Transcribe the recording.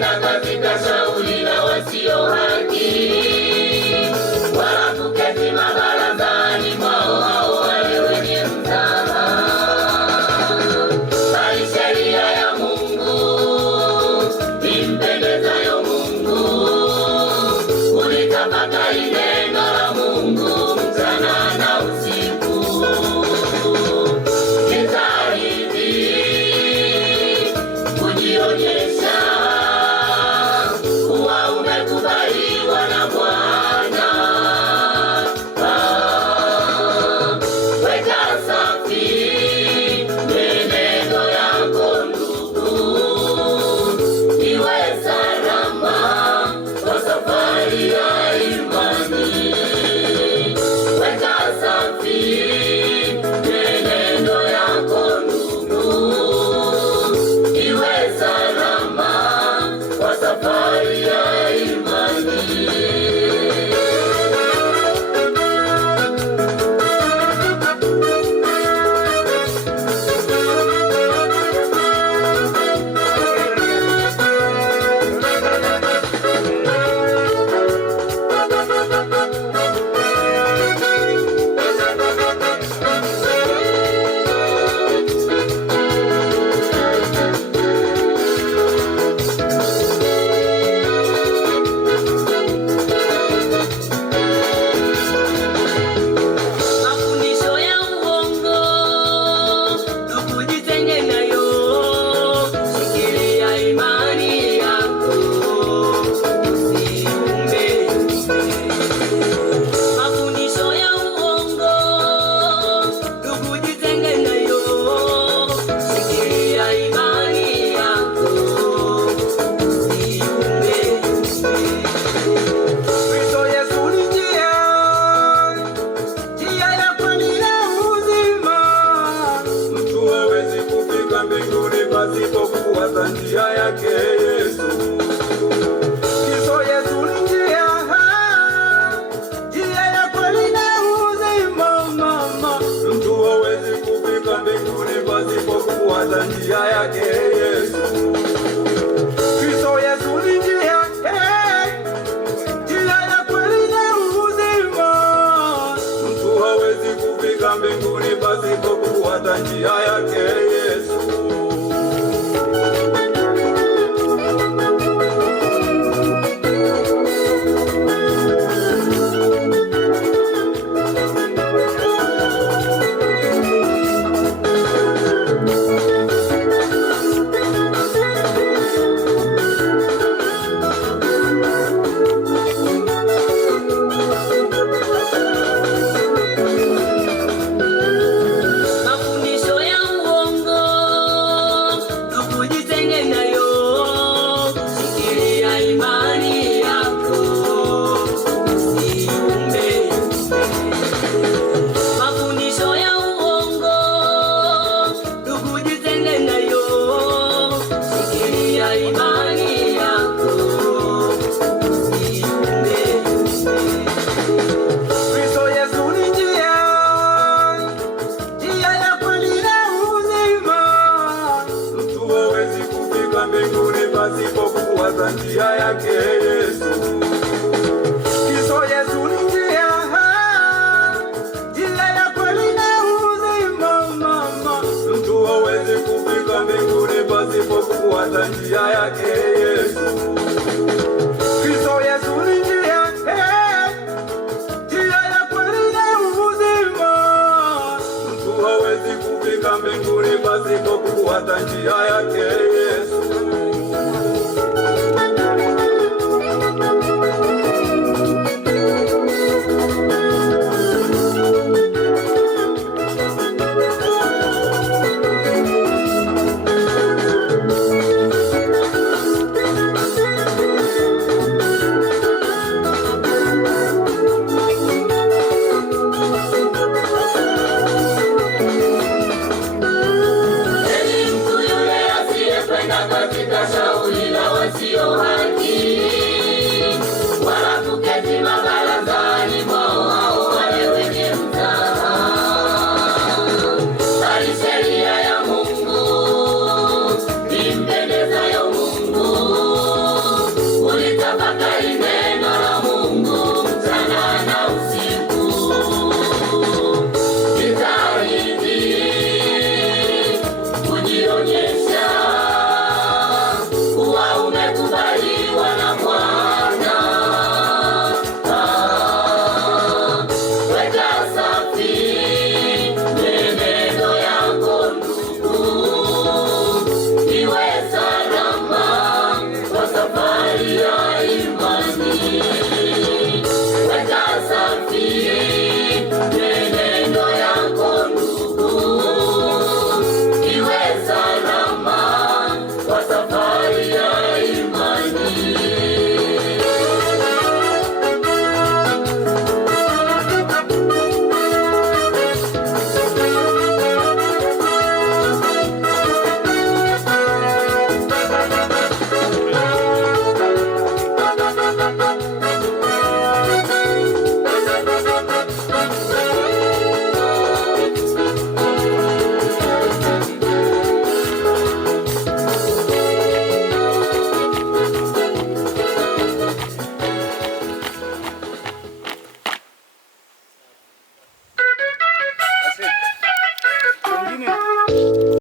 kwenda katika shauri la wasio haki, wala kuketi mabarazani mwao hao wale wenye mzaha. Bali sheria ya Mungu impendezayo Mungu, kulitafakari neno la Mungu mchana na usiku. Jitahidi kujionyesha kuwa umekubaliwa na Bwana. Weka safi mienendo yako ndugu, iwe salama kwa safari ya imani. Weka safi mienendo yako ndugu, iwe salama kwa safari ya imani. Mafundisho ya uongo ndugu, jitenge nayo. Shikilia imani yako usiumbe. Mafundisho ya uongo ndugu, jitenge nayo. Shikilia imani yako usiumbe. Kristo Yesu ni njia ya kweli na uzima. Mtu hawezi kufika mbinguni pasipo kufuata njia yake Yesu. Kristo Yesu ni njia ya kweli na uzima. Mama, mtu hawezi kufika mbinguni pasipo kufuata njia yake Yesu. Kristo Yesu ni njia ya kweli na uzima. Mtu hawezi kufika mbinguni pasipo kufuata njia yake Yesu. Mafundisho ya uongo ndugu, jitenge nayo. Shikilia imani yako usiumbe. Mafundisho ya uongo ndugu, jitenge nayo. Shikilia imani yako usiumbe. Kristo Yesu ni njia ya kweli na uzima. Mtu hawezi kufika mbinguni pasipo kufuata njia yake Yesu. Kristo Yesu ni njia ya kweli na uzima. Mama, mtu hawezi kufika mbinguni pasipo kufuata njia yake Yesu. Kristo Yesu ni njia ya kweli na uzima. Mtu hawezi kufika mbinguni pasipo kufuata njia yake Yesu. Heri mtu yule asiyekwenda katika shauri la wasio haki,